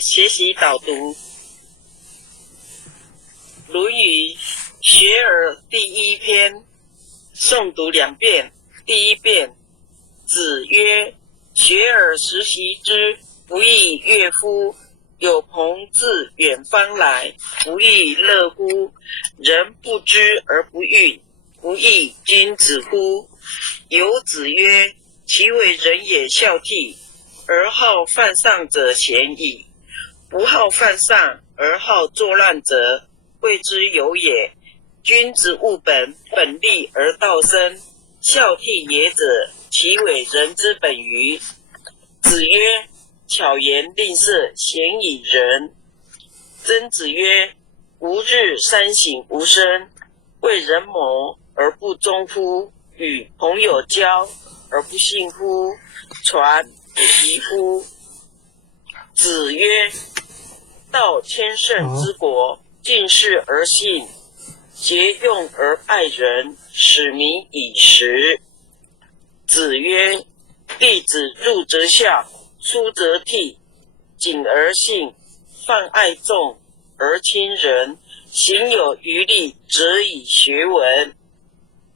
学习导读《论语·学而》第一篇，诵读2遍。第一遍，子曰：“学而时习之，不亦乐乎？有朋自远方来，不亦乐乎？人不知而不愠，不亦君子乎？”有子曰：“其为人也孝悌，而好犯上者贤矣。不好犯上而好作乱者，谓之有也。君子务本，本立而道生。孝悌也者，其为人之本与？”子曰：“巧言令色，鲜矣仁。”曾子曰：“吾日三省吾身，为人谋而不忠乎？与朋友交而不信乎？传不疑乎？”子曰：“道千乘之国，敬事而信，节用而爱人，使民以时。”子曰：“弟子入则孝，出则悌，谨而信，泛爱众而亲仁，行有余力，则以学文。”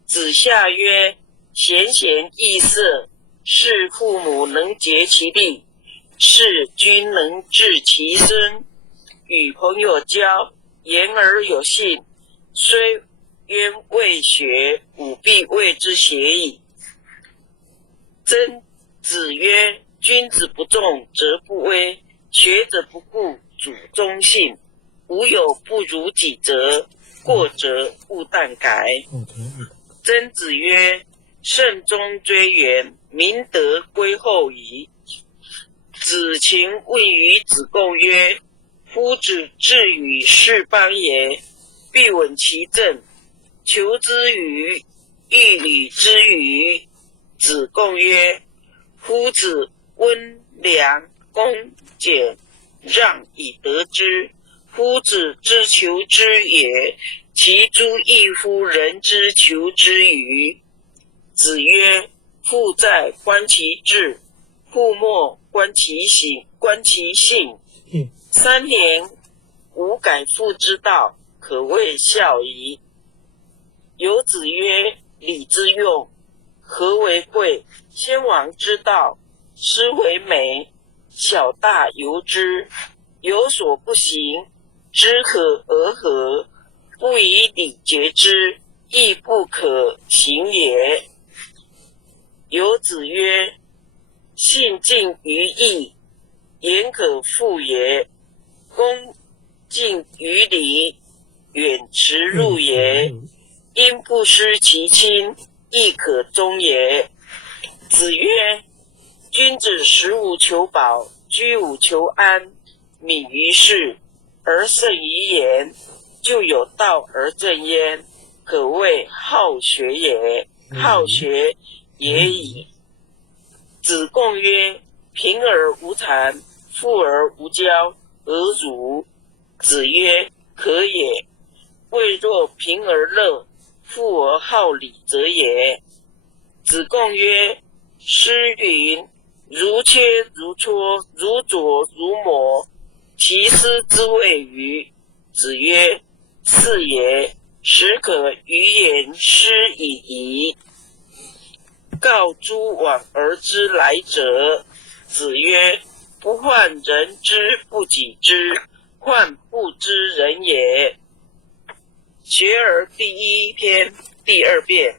子夏曰：“贤贤易色，是父母能竭其力，是君能治其身。与朋友交，言而有信，虽渊未学，吾必谓之邪矣。”曾子曰：“君子不重则不威，学者不固主忠信。吾有不如己者，过则勿惮改。”曾子曰：“慎终追远，明德归后矣。”子禽问于子贡曰：“夫子至于是邦也，必闻其政，求之与？欲与之与？”子贡曰：“夫子温良恭俭让以得之，夫子之求之也，其诸异乎人之求之与？”子曰：“父在，观其志；父莫，观其行。3年无改父之道，可谓孝矣。”有子曰：“礼之用，和为贵。先王之道，斯为美。小大由之，有所不行，知可而合。不以礼节之，亦不可行也。”有子曰：“信近于义，言可复也；恭敬于礼，远驰入也。因不失其亲，亦可忠也。”子曰：“君子食无求饱，居无求安，敏于事而慎于言，就有道而正焉，可谓好学也。好学也已。”子贡曰：“贫而无谄，富而无骄，何如？”子曰：“可也。未若贫而乐，富而好礼者也。”子贡曰：“诗云：如切如磋，如琢如磨，其斯之谓与？”子曰：“是也。始可与言诗以仪。告诸往而知来者。”子曰：“不患人之不己知，患不知人也。”学而第一篇第2遍。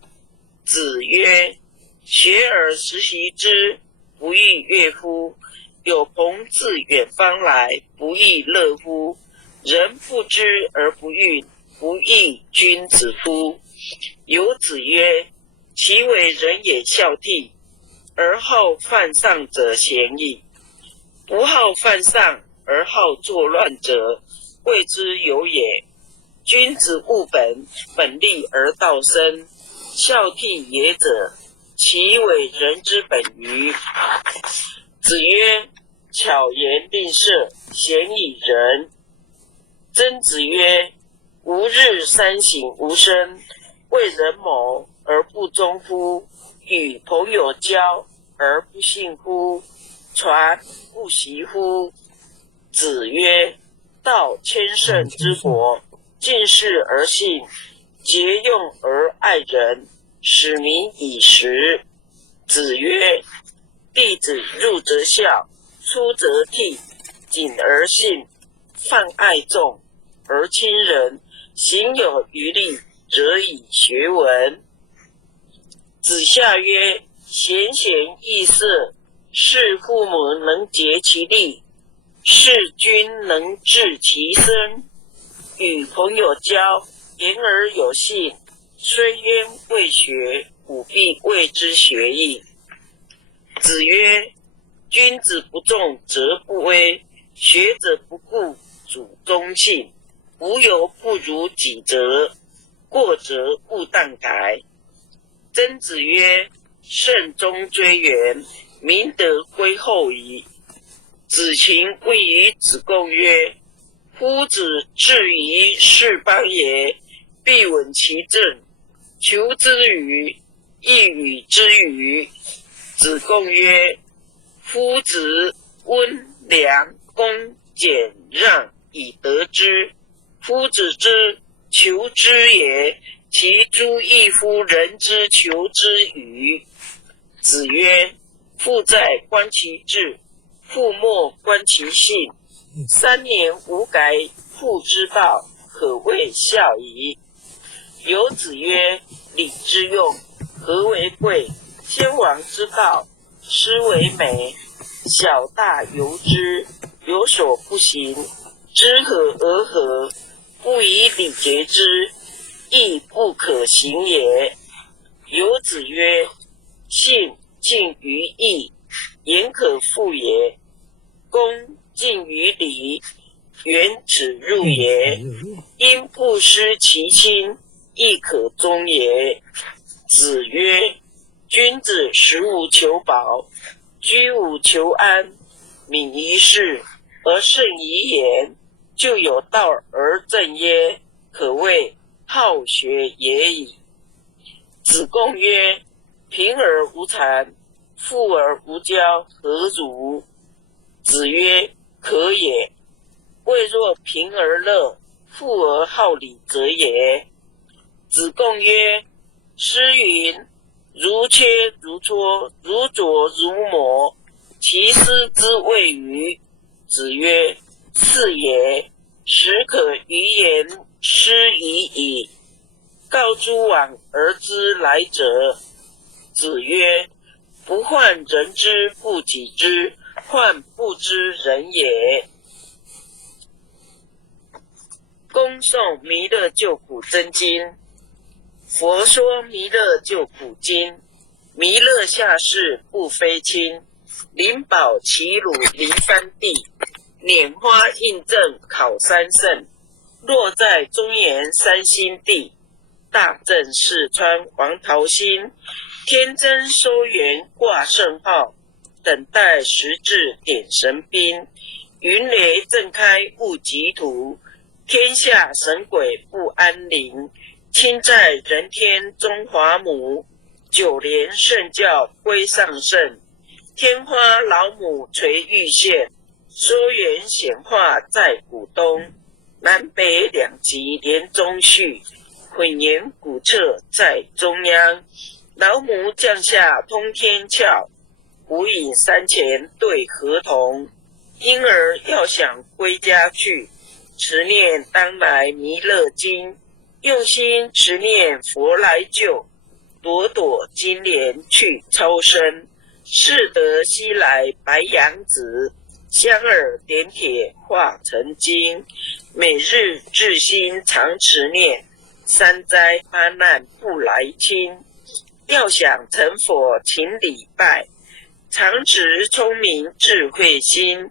子曰：“学而时习之，不亦乐乎？有朋自远方来，不亦乐乎？人不知而不愠，不亦君子乎？”有子曰：“其为人也孝悌，而好犯上者贤矣。不好犯上而好作乱者，谓之有也。君子务本，本立而道生。孝悌也者，其为人之本与？”子曰：“巧言令色，鲜矣仁。”曾子曰：“吾日三省吾身，为人谋而不忠乎？与朋友交而不信乎？传不习乎？”子曰：道千乘之国，敬事而信，节用而爱人，使民以时。子曰：弟子入则孝，出则悌，谨而信，泛爱众而亲仁，行有余力，则以学文。子夏曰：贤贤易色，是父母能竭其力，是君能治其身。与朋友交，言而有信，虽渊未学，吾必谓之学矣。子曰：君子不重则不威，学者不固主忠信，无有不如己则，过则勿当改。曾子曰：慎终追远，明德归后矣。子禽谓于子贡曰：夫子至于是邦也，必稳其政，求之与，亦与之与。子贡曰：夫子温良恭俭让以得之，夫子之求之也，其诸异乎人之求之与？子曰：父在，观其志；父莫，观其信。3年无改，父之道，可谓孝矣。有子曰：礼之用，和为贵。先王之道，斯为美。小大由之，有所不行，知和而和，不以礼节之，亦不可行也。有子曰：信近于义，言可复也；恭近于礼，远耻辱也。因不失其亲，亦可忠也。子曰：君子食无求饱，居无求安，敏于事而慎于言，就有道而正耶，可谓好学也已。子贡曰：贫而无谄，富而无骄，何如？子曰：可也。未若贫而乐，富而好礼者也。子贡曰：诗云：如切如磋，如琢如磨，其斯之谓与？子曰：是也。始可于言，诗已矣。告诸往而知来者。子曰：不患人之不己知，患不知人也。恭诵弥勒救苦真经。佛说弥勒救苦经，弥勒下世不非亲，灵宝齐鲁临番地，拈花印证考三圣，落在中原三星地，大正四川黄桃心，天真收元挂圣号，等待时至点神兵，云雷震开雾极图，天下神鬼不安宁，亲在人天中华母，九莲圣教归上圣，天花老母垂玉线，说元显化在古东，南北两极连中续，混言古彻在中央，老母降下通天窍，无影山前对合同，因而要想归家去，持念当来弥勒经，用心持念佛来救，朵朵金莲去超生，适得西来白杨子，香耳点铁化成金，每日至心常持念，三灾八难不来侵，要想成佛请礼拜，常持聪明智慧心，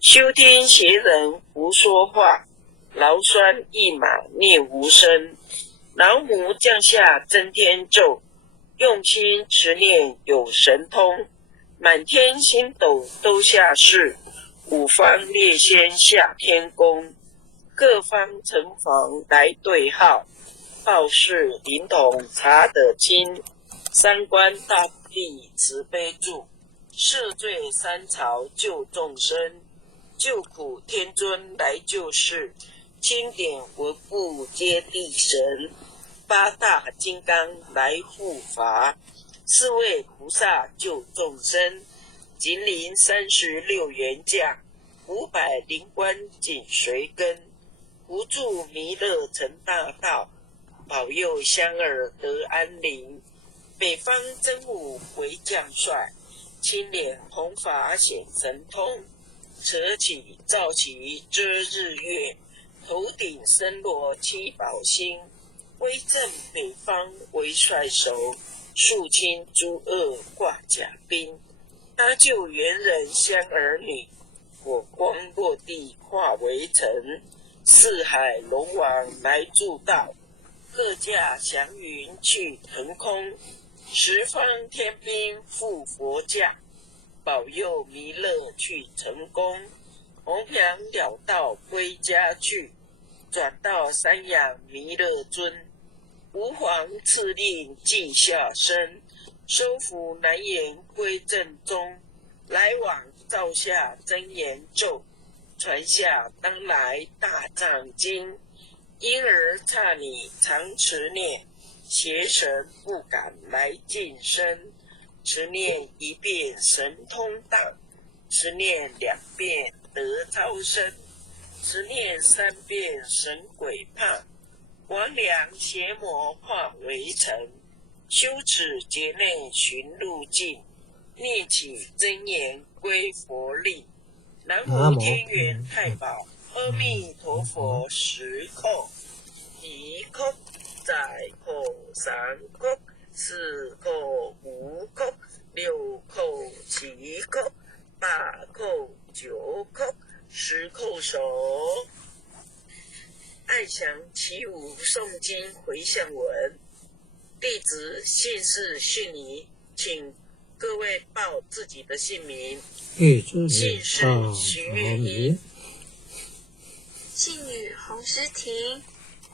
修天邪人胡说话，劳酸一马念无声，老母降下真天咒，用心持念有神通，满天星斗都下世，五方列仙下天宫，各方城防来对号，报事灵统查得清，三官大帝慈悲助，赦罪三朝救众生，救苦天尊来救世，钦点文部皆地神，八大金刚来护法，四位菩萨救众生，金陵36员将，500灵官紧随跟，扶助弥勒成大道，保佑香儿得安宁。北方真武为将帅，青脸弘法显神通，扯起照起遮日月，头顶身落七宝星，威震北方为帅首，肃清诸恶挂甲兵，搭救猿人香儿女，火光落地化为尘，四海龙王来助道，各驾祥云去腾空，十方天兵护佛驾，保佑弥勒去成功，弘扬了道归家去，转到三养弥勒尊，吾皇赐令记下身，收服难言归正宗，来往照下真言咒，传下当来大藏经，因而刹你常持念，邪神不敢来近身，持念1遍神通荡，持念2遍得超生，持念3遍神鬼怕，魍魉邪魔化为尘，修持劫内寻路径，念起真言归佛力，南无天元太保阿弥陀佛10叩，1叩再叩3叩4叩5叩6叩7叩8叩9叩10叩首。爱详其无诵经回向文，弟子姓氏训你，请各位报自己的姓名。姓氏徐月英，姓女洪诗婷，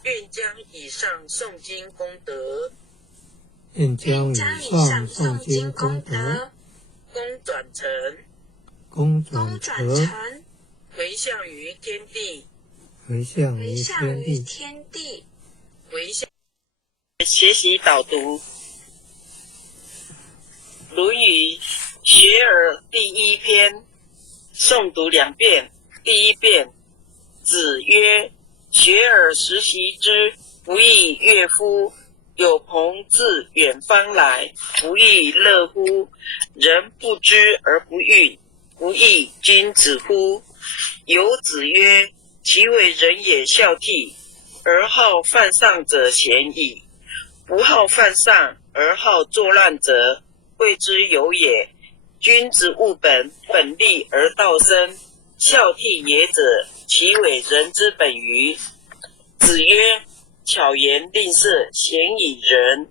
愿将以上诵经功德，愿将以上诵经功德，功转成，回向于天地，回向于天地，学习导读。论语学而第1篇，诵读2遍。第1遍，子曰：学而时习之，不亦乐乎？有朋自远方来，不亦乐乎？人不知而不愠，不亦君子乎？有子曰：其为人也孝悌，而好犯上者贤矣。不好犯上而好作乱者，谓之有也。君子务本，本立而道生。孝悌也者，其为人之本于。子曰：巧言令色，鲜矣仁。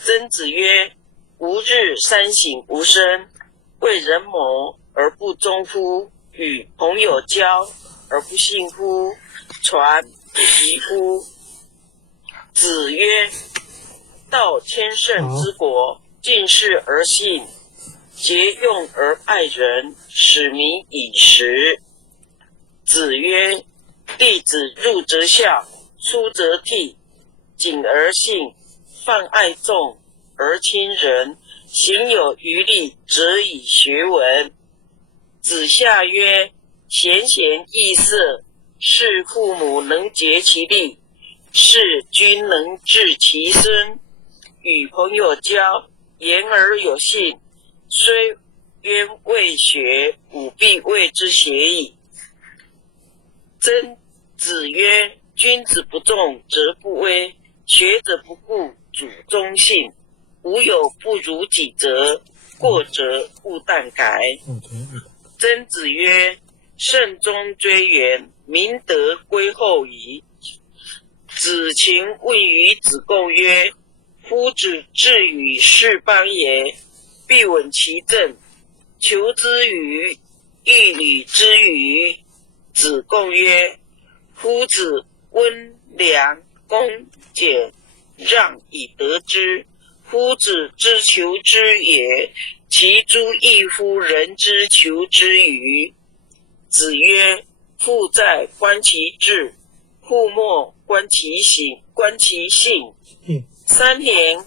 曾子曰：吾日三省吾身，为人谋而不忠乎？与朋友交而不信乎？传不习乎？子曰：道千乘之国，敬事而信，节用而爱人，使民以时。子曰：弟子入则孝，出则悌，谨而信，放爱众而亲仁，行有余力，则以学文。子夏曰：贤贤易色，是父母能竭其力，是君能治其孙。与朋友交，言而有信，虽渊未学，吾必谓之邪矣。曾子曰：君子不重则不威，学者不固主忠信。吾有不如己则，过则勿惮改。曾子曰：慎终追远，明德归后矣。子禽问于子贡曰：夫子至于是邦也，必闻其政，求之与？欲与之与？子贡曰：夫子温良恭俭让以得之，夫子之求之也，其诸异乎人之求之与？子曰：父在，观其志；父莫，观其行。3年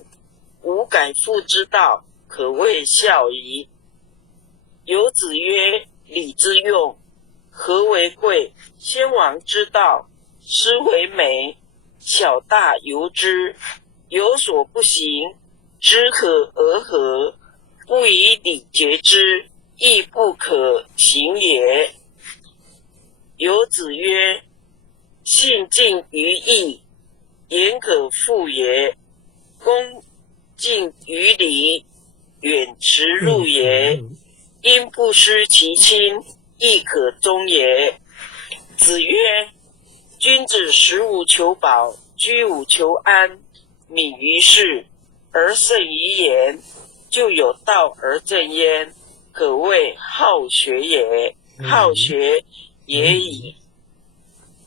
无改父之道，可谓孝矣。有子曰：礼之用，和为贵。先王之道，斯为美。小大由之，有所不行，知可而合。不以礼节之，亦不可行也。有子曰：信近于义，言可复也。恭敬于礼，远驰入也。因不失其亲，亦可忠也。子曰：君子食无求饱，居无求安，敏于事，而慎于言，就有道而正焉，可谓好学也。好学也已。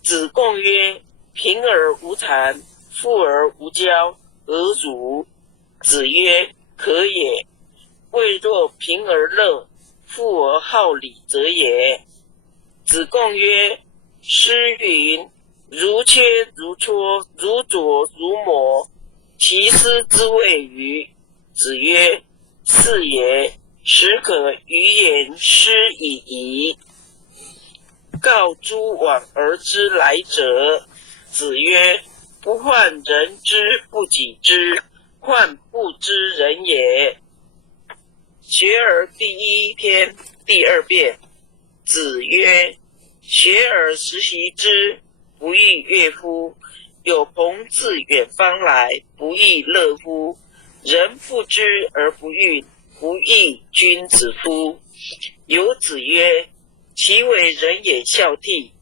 子贡曰：贫而无谄，富而无骄，何如？子曰：可也。未若贫而乐，富而好礼者也。子贡曰：诗云：如切如磋，如琢如磨，其斯之谓与？子曰：是也。始可与言诗以仪。告诸往而知来者。子曰：不患人之不己知，患不知人也。学而第一篇第2遍。子曰：学而时习之，不亦乐乎？有朋自远方来，不亦乐乎？人不知而不愠，不亦君子乎？有子曰：其为人也孝悌，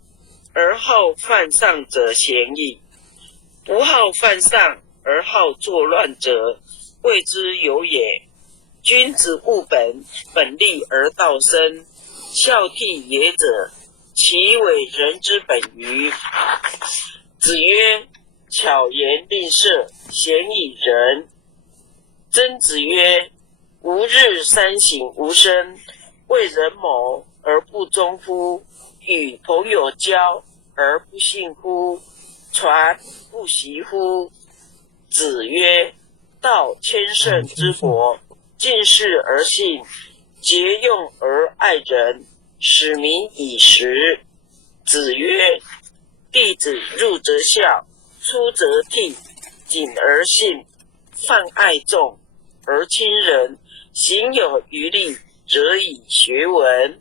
而好犯上者贤矣。不好犯上而好作乱者，谓之有也。君子务本，本立而道生。孝悌也者，其为人之本与？子曰：巧言令色，鲜矣仁。曾子曰：吾日三省吾身，为人谋而不忠乎？与朋友交而不信乎？传不习乎？子曰：道千乘之国，敬事而信，节用而爱人，使民以时。子曰：弟子入则孝，出则悌，谨而信，泛爱众而亲仁，行有余力，则以学文。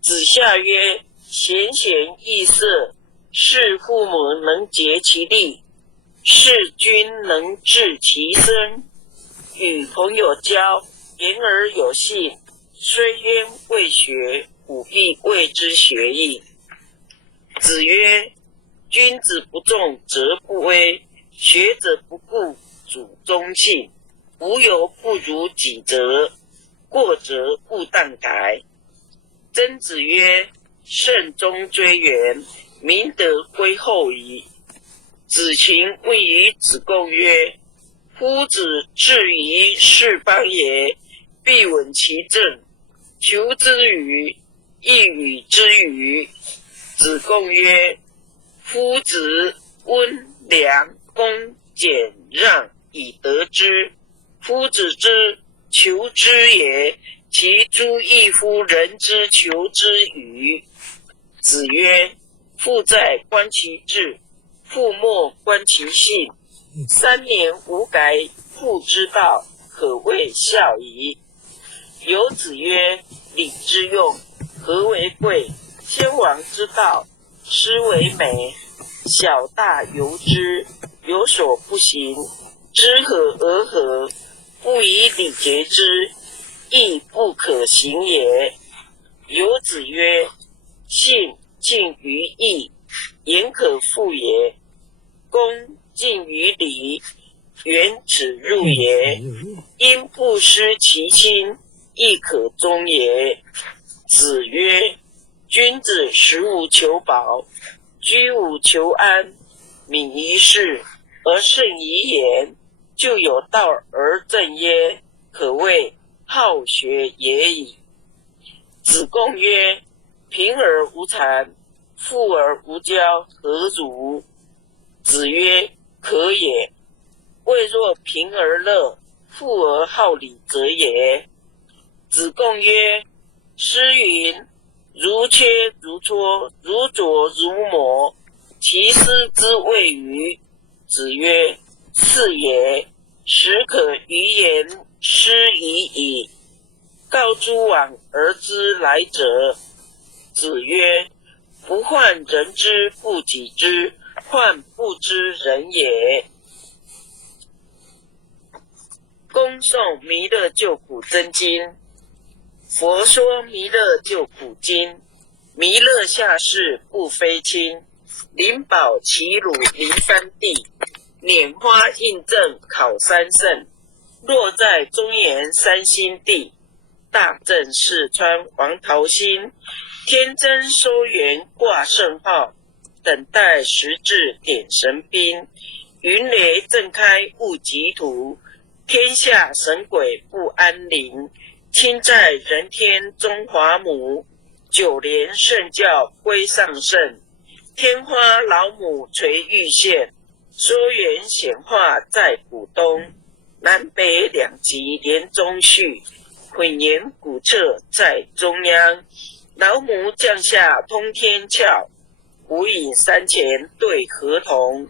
子夏曰：贤贤易色，是父母能竭其力，是君能治其身。与朋友交，言而有信，虽渊未学，吾必谓之学矣。子曰：君子不重则不威，学者不固主忠信。无有不如己则，过则勿当改。曾子曰：慎终追远，明德归后矣。子禽问于子贡曰：夫子至于是邦也，必闻其政，求之与？亦与之与？子贡曰：夫子温良恭俭让以得之。夫子之求之也，其诸异乎人之求之与？子曰：父在，观其志；父莫，观其行。3年无改父之道，可谓孝矣。有子曰：礼之用，和为贵。先王之道，斯为美。小大由之，有所不行，知可而合。不以礼节之，亦不可行也。有子曰：信近于义，言可复也。恭敬于礼，远耻入也。因不失其亲，亦可忠也。子曰：君子食无求饱，居无求安，敏于事，而慎于言，就有道而正焉，可谓好学也已。子贡曰：贫而无谄，富而无骄，何如？子曰：可也。未若贫而乐，富而好礼，则也。子贡曰：诗云：如缺如磋，如琢如磨，其斯之谓与？子曰：是也。始可于言，诗已矣。告诸往而知来者。子曰：不患人之不己知，患不知人也。恭诵弥勒救苦真经。佛说弥勒救苦经，弥勒下世不非亲，灵宝齐鲁临三地，拈花印证考三圣，落在中原三星地，大正四川王桃心，天真收元挂圣号，等待时至点神兵，云雷震开雾极土，天下神鬼不安宁，亲在人天中华母，九莲圣教归上圣，天花老母垂玉线，说元显化在古东，南北两极连中续，混言古彻在中央，老母降下通天窍，无影山前对河童，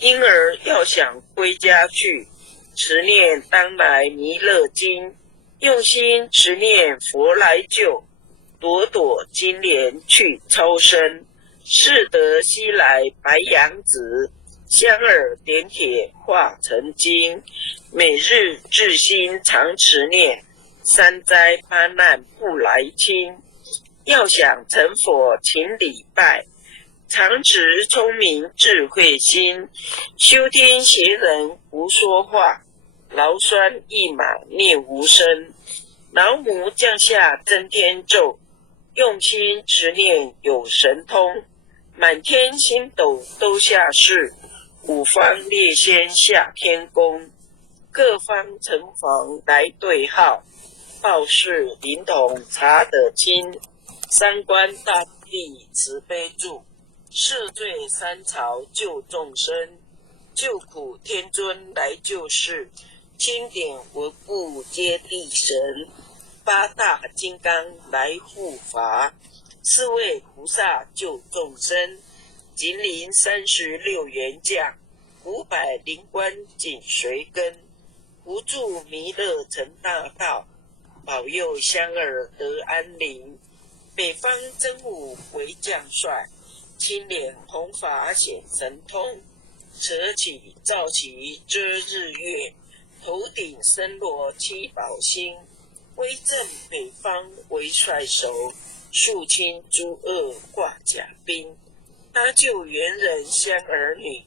婴儿要想归家去，持念当来弥勒经，用心持念佛来救，朵朵金莲去超生，适得西来白羊子，香耳点铁化成金，每日至心常持念，三灾八难不来侵，要想成佛请礼拜，常持聪明智慧心，修天邪人胡说话，劳酸一马念无声，老母降下真天咒，用心持念有神通，满天星斗都下世，五方列仙下天宫，各方城隍来对号，报事灵统查得清，三官大帝慈悲助，赦罪三朝救众生，救苦天尊来救世，钦点文部接地神，八大金刚来护法，四位菩萨救众生，金陵36员将，500灵官紧随跟，护助弥勒成大道，保佑香儿得安宁。北方真武为将帅，青脸红发显神通，扯起照起遮日月，头顶身罗七宝星，威震北方为帅首，肃清诸恶挂甲兵，搭救猿人香儿女，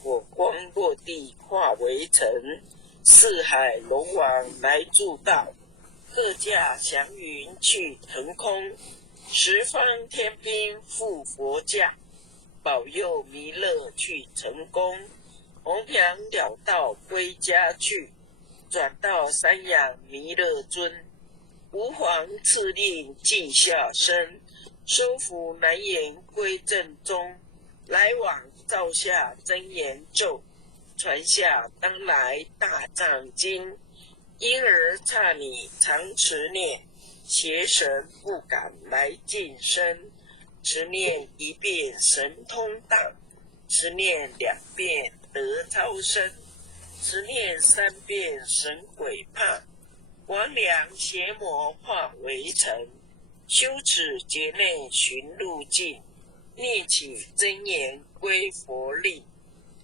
火光落地化为尘，四海龙王来助道，各驾祥云去腾空，十方天兵护佛驾，保佑弥勒去成功，弘扬了道归家去，转到三养弥勒尊，吾皇敕令尽下生，收服南言归正中，来往照下真言咒，传下当来大藏经，因而刹你常持念，邪神不敢来近身，持念一遍神通大，持念2遍得超生，持念3遍神鬼怕，魍魉邪魔化为尘，修持劫内寻路径，念起真言归佛令，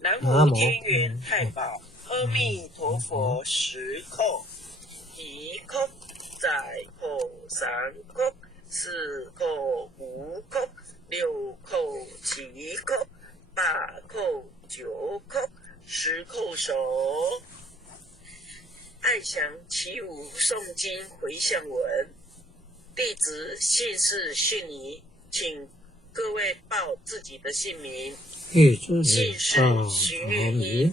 南无天元太保阿弥陀佛10叩，1叩再叩3叩4叩5叩6叩7叩8叩9叩10叩首。爱详其无诵经回向文，弟子姓氏训你，请各位报自己的姓名。姓氏徐月英，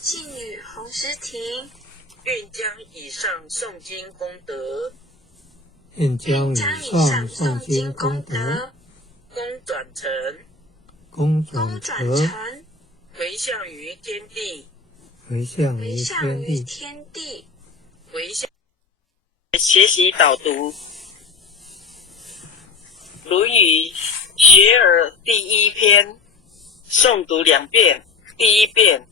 姓女洪诗婷。愿将以上诵经功德愿将以上诵经功德功转转回向于天地，回向于天地，学习导读《论语·学而》第一篇，诵读2遍。第一遍，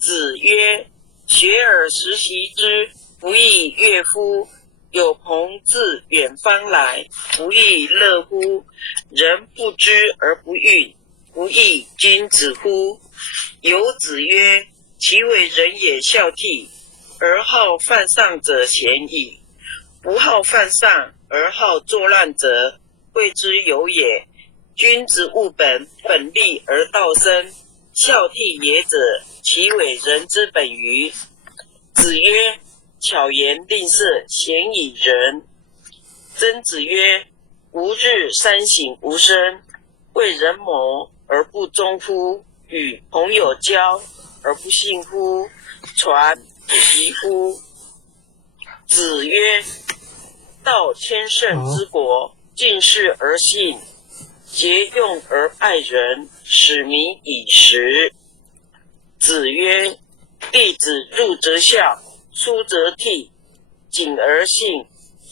子曰：学而时习之，不亦乐乎？有朋自远方来，不亦乐乎？人不知而不愠，不亦君子乎？有子曰：其为人也孝悌，而好犯上者鲜矣。不好犯上而好作乱者，谓之有也。君子务本立而道生，孝悌也者，其为人之本与？子曰：巧言令色，鲜矣仁。曾子曰：吾日三省吾身，为人谋而不忠乎？与朋友交而不信乎？传不疑乎？子曰：道千乘之国，敬事而信，节用而爱人，使民以时。子曰：弟子入则孝，出则悌，谨而信，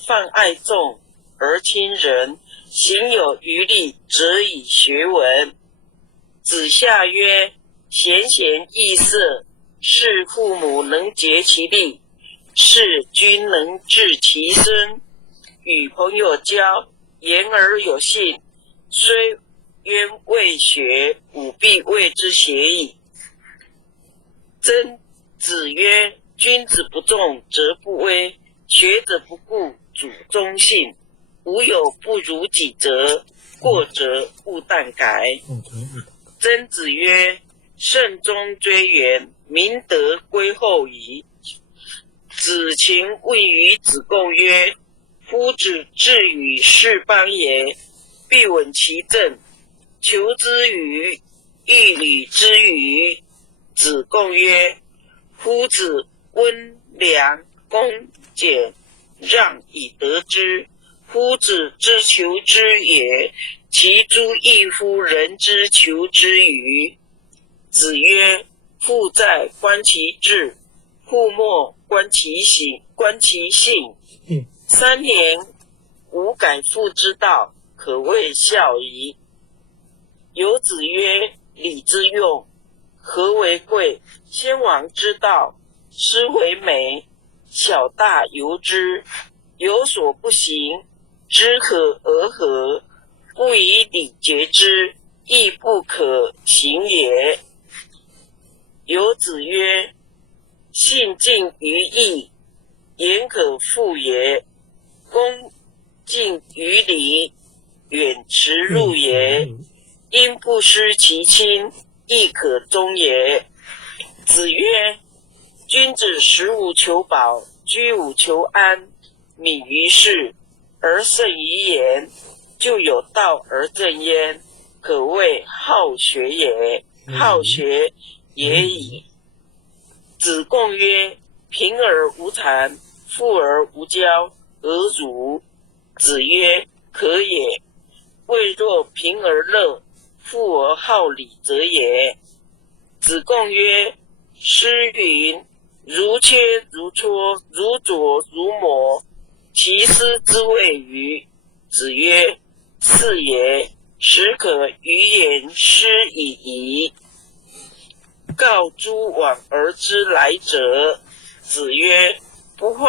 泛爱众而亲仁，行有余力，则以学文。子夏曰：贤贤易色，是父母能竭其力，是君能治其孙。与朋友交，言而有信，虽渊未学，吾必谓之邪矣。曾子曰：君子不重则不威，学者不固主忠信。吾有不如己者，过则勿惮改。曾子曰：慎终追远，明德归后矣。子禽问于子贡曰：夫子至于是邦也，必稳其政，求之与？欲与之与？子贡曰：夫子温良恭俭让以得之，夫子之求之也，其诸异乎人之求之与？子曰：父在，观其志；父莫，观其行。3年无改父之道，可谓孝矣。有子曰：礼之用，和为贵。先王之道，斯为美。小大由之，有所不行，知可而合，不以礼节之，亦不可行也。有子曰：信近于义，言可复也；恭敬于礼，远耻辱也。因不失其亲，亦可忠也。子曰：君子食无求饱，居无求安，敏于事而慎于言，就有道而正焉，可谓好学也。好学也已。子贡曰：贫而无谄，富而无骄，何如？子曰：可也。未若贫而乐，富而好礼者也。子贡曰：诗云：如切如磋，如琢如磨，其斯之谓与？子曰：是也。始可与言诗以仪，告诸往而知来者。子曰：不患